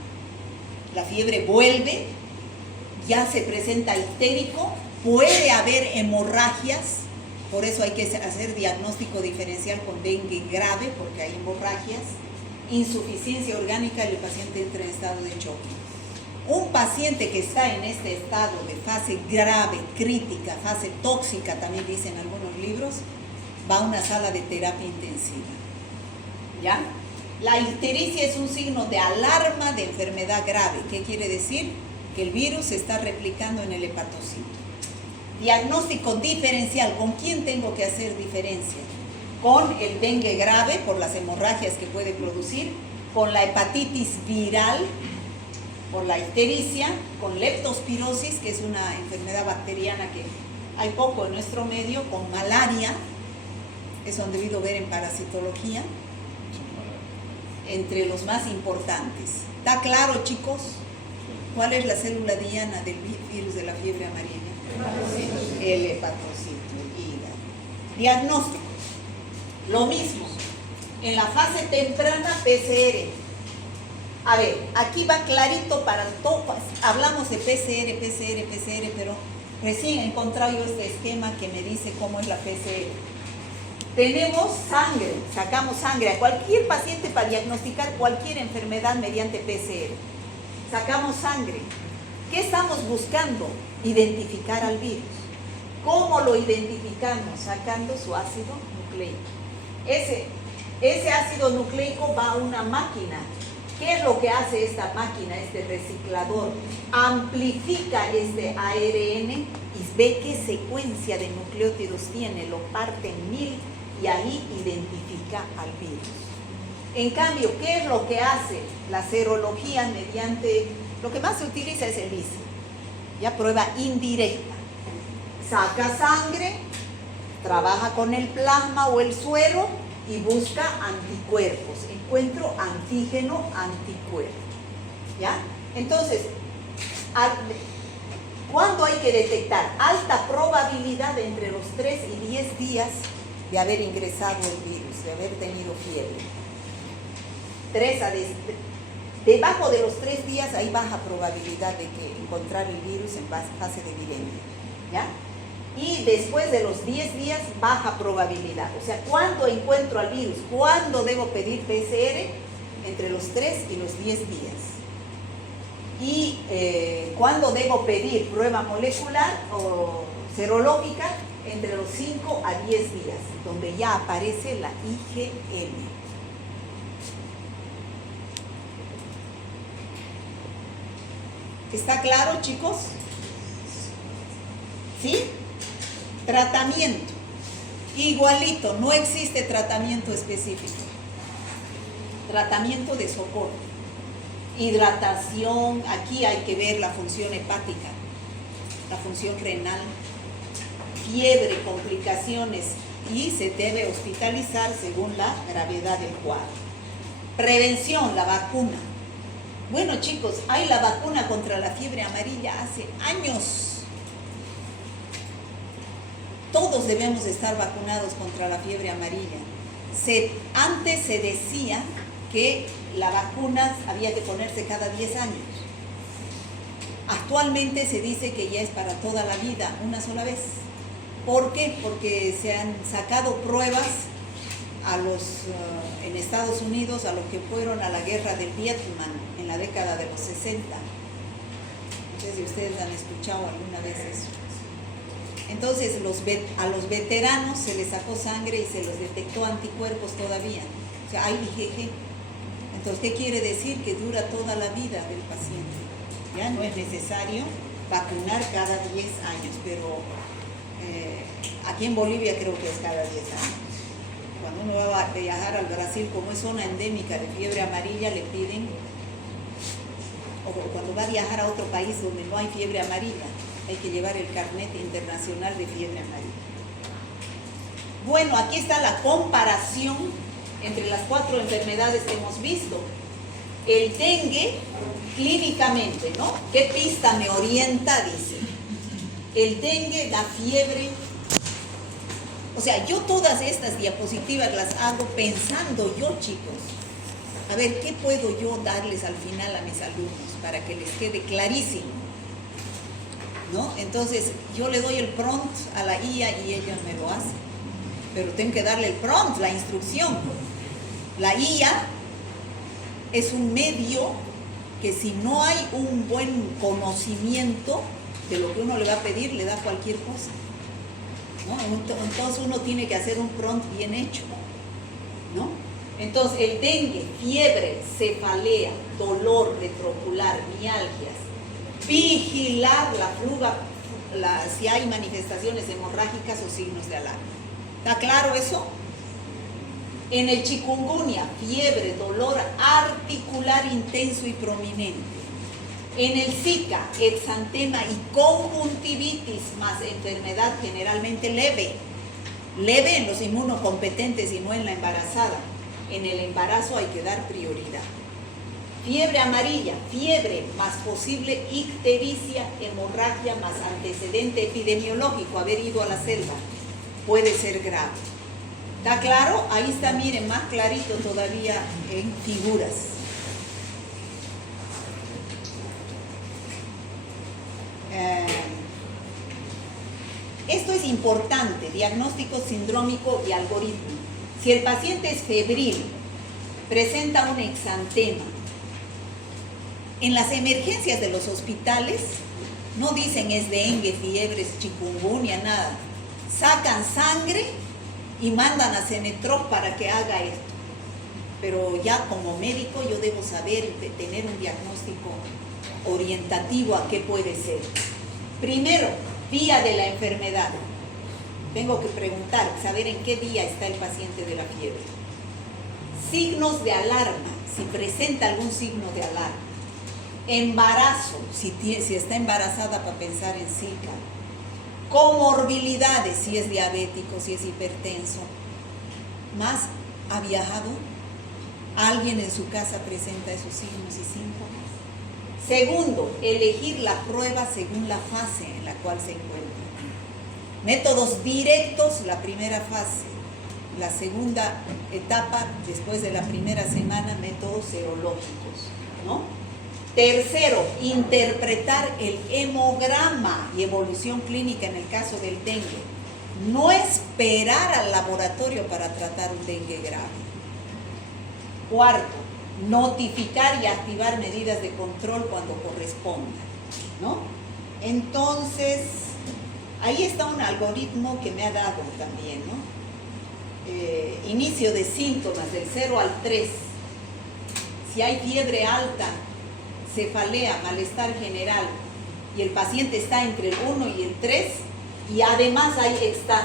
la fiebre vuelve, ya se presenta ictérico, puede haber hemorragias, por eso hay que hacer diagnóstico diferencial con dengue grave, porque hay hemorragias, insuficiencia orgánica y el paciente entra en estado de choque. Un paciente que está en este estado de fase grave, crítica, fase tóxica, también dicen algunos libros, va a una sala de terapia intensiva. ¿Ya? La ictericia es un signo de alarma de enfermedad grave. ¿Qué quiere decir? Que el virus se está replicando en el hepatocito. Diagnóstico diferencial. ¿Con quién tengo que hacer diferencia? Con el dengue grave, por las hemorragias que puede producir, con la hepatitis viral, por la ictericia, con leptospirosis, que es una enfermedad bacteriana que hay poco en nuestro medio, con malaria, eso han debido ver en parasitología, entre los más importantes. ¿Está claro, chicos? ¿Cuál es la célula diana del virus de la fiebre amarilla? El hepatocito, el hígado. Diagnóstico. Lo mismo. En la fase temprana, PCR. A ver, aquí va clarito para todos. Hablamos de PCR, pero recién he encontrado yo este esquema que me dice cómo es la PCR. Tenemos sangre, sacamos sangre a cualquier paciente para diagnosticar cualquier enfermedad mediante PCR. Sacamos sangre. ¿Qué estamos buscando? Identificar al virus. ¿Cómo lo identificamos? Sacando su ácido nucleico. Ese ácido nucleico va a una máquina. ¿Qué es lo que hace esta máquina, este reciclador? Amplifica este ARN y ve qué secuencia de nucleótidos tiene, lo parte en 1000 y ahí identifica al virus. En cambio, ¿qué es lo que hace la serología mediante, lo que más se utiliza es el ELISA, ya prueba indirecta? Saca sangre, trabaja con el plasma o el suero y busca anticuerpos. Encuentro antígeno, anticuerpo. ¿Ya? Entonces, ¿cuándo hay que detectar? Alta probabilidad entre los 3 y 10 días de haber ingresado el virus, de haber tenido fiebre. Debajo de los 3 días hay baja probabilidad de que encontrar el virus en fase de viremia. ¿Ya? Y después de los 10 días, baja probabilidad. O sea, ¿cuándo encuentro al virus? ¿Cuándo debo pedir PCR? Entre los 3 y los 10 días. ¿Y cuándo debo pedir prueba molecular o serológica? Entre los 5 a 10 días, donde ya aparece la IgM. ¿Está claro, chicos? ¿Sí? Tratamiento. Igualito, no existe tratamiento específico. Tratamiento de soporte. Hidratación, aquí hay que ver la función hepática, la función renal, fiebre, complicaciones y se debe hospitalizar según la gravedad del cuadro. Prevención, la vacuna. Bueno, chicos, hay la vacuna contra la fiebre amarilla hace años. Todos debemos estar vacunados contra la fiebre amarilla. Antes se decía que la vacuna había que ponerse cada 10 años. Actualmente se dice que ya es para toda la vida, una sola vez. ¿Por qué? Porque se han sacado pruebas en Estados Unidos a los que fueron a la guerra del Vietnam en la década de los 60. No sé si ustedes han escuchado alguna vez eso. Entonces a los veteranos se les sacó sangre y se les detectó anticuerpos todavía. O sea, hay IgG. Entonces, ¿qué quiere decir? Que dura toda la vida del paciente. Ya no es necesario vacunar cada 10 años, pero aquí en Bolivia creo que es cada 10 años. Cuando uno va a viajar al Brasil, como es zona endémica de fiebre amarilla, le piden, o cuando va a viajar a otro país donde no hay fiebre amarilla, hay que llevar el carnet internacional de fiebre amarilla. Bueno, aquí está la comparación entre las 4 enfermedades que hemos visto. El dengue, clínicamente, ¿no? ¿Qué pista me orienta? Dice. El dengue da fiebre. O sea, yo todas estas diapositivas las hago pensando yo, chicos. A ver, ¿qué puedo yo darles al final a mis alumnos para que les quede clarísimo? ¿No? Entonces, yo le doy el prompt a la IA y ella me lo hace. Pero tengo que darle el prompt, la instrucción. La IA es un medio que si no hay un buen conocimiento de lo que uno le va a pedir, le da cualquier cosa, ¿no? Entonces uno tiene que hacer un prompt bien hecho, ¿no? Entonces el dengue, fiebre, cefalea, dolor retroocular, mialgias, vigilar la fluga, si hay manifestaciones hemorrágicas o signos de alarma. ¿Está claro eso? En el chikungunya, fiebre, dolor articular intenso y prominente. En el Zika, exantema y conjuntivitis más enfermedad generalmente leve. Leve en los inmunocompetentes y no en la embarazada. En el embarazo hay que dar prioridad. Fiebre amarilla, fiebre más posible ictericia, hemorragia más antecedente epidemiológico, haber ido a la selva. Puede ser grave. ¿Está claro? Ahí está, miren, más clarito todavía en figuras. Esto es importante, diagnóstico sindrómico y algoritmo. Si el paciente es febril, presenta un exantema, en las emergencias de los hospitales no dicen es dengue, fiebre, es chikungunya, nada. Sacan sangre y mandan a Cenetrop para que haga esto. Pero ya como médico yo debo saber, tener un diagnóstico orientativo a qué puede ser. Primero, día de la enfermedad. Tengo que preguntar, saber en qué día está el paciente de la fiebre. Signos de alarma, si presenta algún signo de alarma. Embarazo, si está embarazada, para pensar en Zika. Comorbilidades, si es diabético, si es hipertenso. Más, ¿ha viajado? ¿Alguien en su casa presenta esos signos y síntomas? Segundo, elegir la prueba según la fase en la cual se encuentra. Métodos directos, la primera fase. La segunda etapa, después de la primera semana, métodos serológicos, ¿no? Tercero, interpretar el hemograma y evolución clínica en el caso del dengue. No esperar al laboratorio para tratar un dengue grave. Cuarto, notificar y activar medidas de control cuando corresponda, ¿no? Entonces, ahí está un algoritmo que me ha dado también, ¿no? Inicio de síntomas del 0 al 3. Si hay fiebre alta, cefalea, malestar general, y el paciente está entre el 1 y el 3, y además hay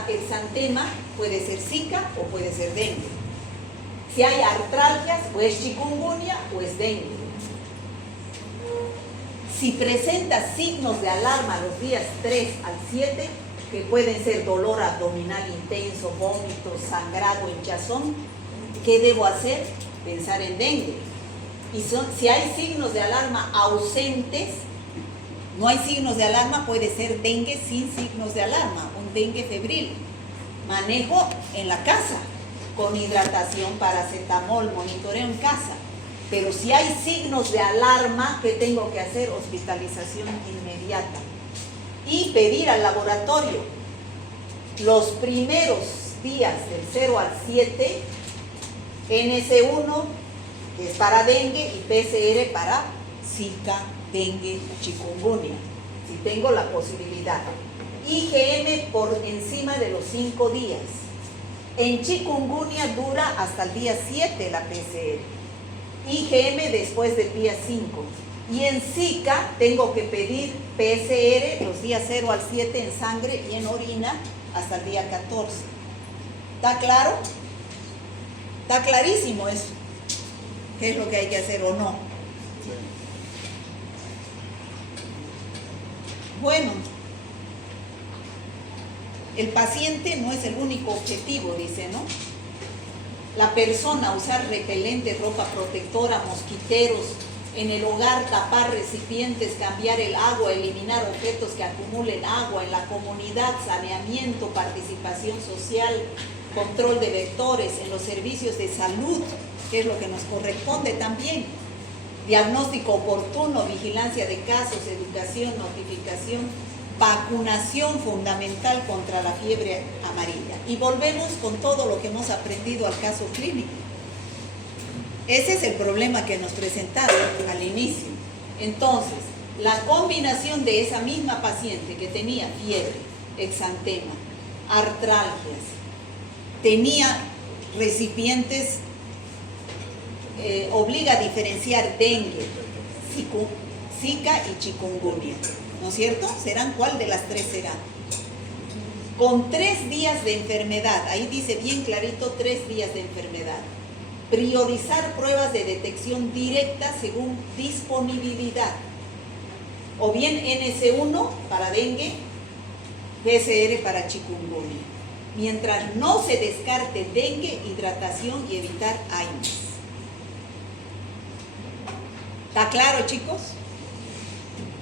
exantema, puede ser Zika o puede ser dengue. Si hay artralgias, o es chikungunya o es dengue. Si presenta signos de alarma los días 3 al 7, que pueden ser dolor abdominal intenso, vómito, sangrado, hinchazón, ¿qué debo hacer? Pensar en dengue. Y si hay signos de alarma ausentes, no hay signos de alarma, puede ser dengue sin signos de alarma, un dengue febril. Manejo en la casa, con hidratación, paracetamol, monitoreo en casa. Pero si hay signos de alarma, ¿qué tengo que hacer? Hospitalización inmediata. Y pedir al laboratorio los primeros días del 0 al 7, NS1, que es para dengue, y PCR para Zika, dengue, chikungunya, si tengo la posibilidad. IgM por encima de los 5 días. En chikungunya dura hasta el día 7 la PCR. IgM después del día 5. Y en Zika tengo que pedir PCR los días 0 al 7 en sangre y en orina hasta el día 14. ¿Está claro? Está clarísimo eso. ¿Qué es lo que hay que hacer o no? Bueno, el paciente no es el único objetivo, dice, ¿no? La persona, usar repelente, ropa protectora, mosquiteros, en el hogar tapar recipientes, cambiar el agua, eliminar objetos que acumulen agua, en la comunidad, saneamiento, participación social, control de vectores, en los servicios de salud, que es lo que nos corresponde también. Diagnóstico oportuno, vigilancia de casos, educación, notificación, vacunación fundamental contra la fiebre amarilla. Y volvemos con todo lo que hemos aprendido al caso clínico. Ese es el problema que nos presentaron al inicio. Entonces, la combinación de esa misma paciente que tenía fiebre, exantema, artralgias, tenía recipientes, obliga a diferenciar dengue, Zika y chikungunya, ¿no es cierto? ¿Serán cuál de las tres serán? Con 3 días de enfermedad, ahí dice bien clarito 3 días de enfermedad. Priorizar pruebas de detección directa según disponibilidad. O bien NS1 para dengue, PCR para chikungunya. Mientras no se descarte dengue, hidratación y evitar AINES. ¿Está claro, chicos?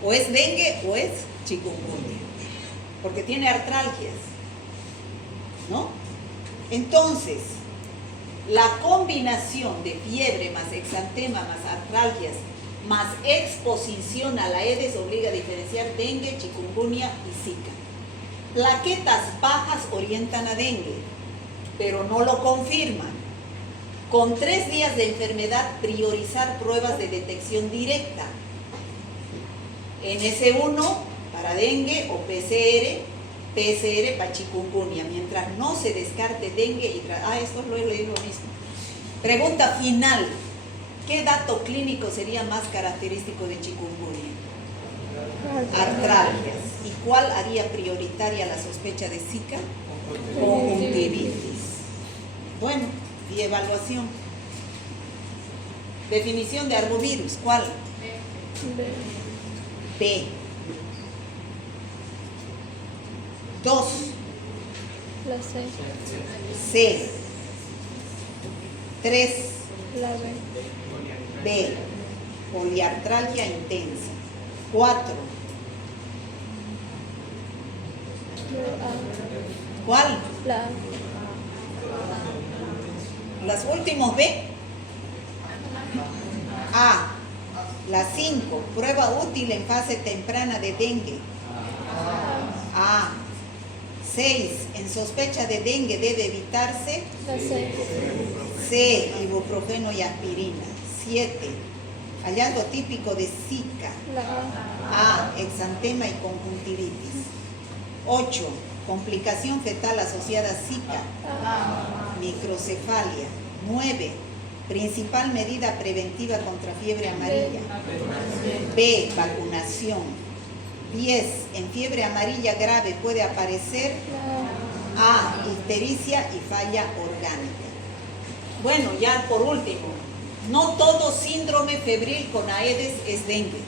O es dengue o es chikungunya. Porque tiene artralgias, ¿no? Entonces, la combinación de fiebre más exantema más artralgias más exposición a la Aedes obliga a diferenciar dengue, chikungunya y Zika. Plaquetas bajas orientan a dengue, pero no lo confirman. Con 3 días de enfermedad, priorizar pruebas de detección directa. NS1 para dengue o PCR para chikungunya, mientras no se descarte dengue y... esto lo he leído lo mismo. Pregunta final. ¿Qué dato clínico sería más característico de chikungunya? Artralgias. ¿Y cuál haría prioritaria la sospecha de Zika? Conjuntivitis. Bueno, y evaluación. Definición de arbovirus, ¿cuál? B. 2. La C. C. 3. La B. B. Poliartralgia intensa. 4. A. ¿Cuál? La A. Los últimos B. A. La 5. Prueba útil en fase temprana de dengue. A. 6. En sospecha de dengue debe evitarse. La C. C. Ibuprofeno y aspirina. 7. Hallazgo típico de Zika. La A. A. Exantema y conjuntivitis. 8. Complicación fetal asociada a Zika. Microcefalia. 9. Principal medida preventiva contra fiebre amarilla. B. Vacunación. 10. En fiebre amarilla grave puede aparecer A. Ictericia y falla orgánica. Bueno, ya por último, no todo síndrome febril con Aedes es dengue.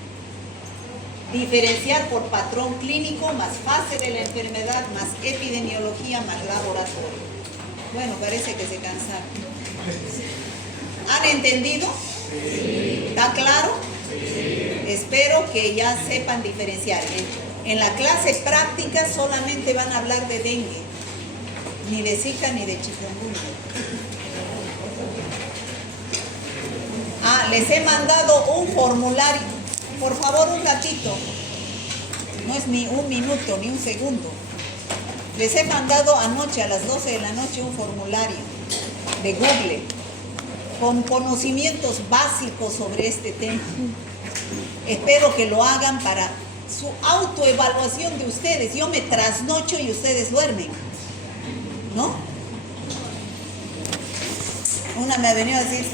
Diferenciar por patrón clínico, más fase de la enfermedad, más epidemiología, más laboratorio. Bueno, parece que se cansaron. ¿Han entendido? ¿Está claro? Espero que ya sepan diferenciar. En la clase práctica solamente van a hablar de dengue, ni de Zika ni de chikungunya. Les he mandado un formulario. Por favor, un ratito. No es ni un minuto, ni un segundo. Les he mandado anoche a las 12 de la noche un formulario de Google con conocimientos básicos sobre este tema. Espero que lo hagan para su autoevaluación de ustedes. Yo me trasnocho y ustedes duermen, ¿no? Una me ha venido a decir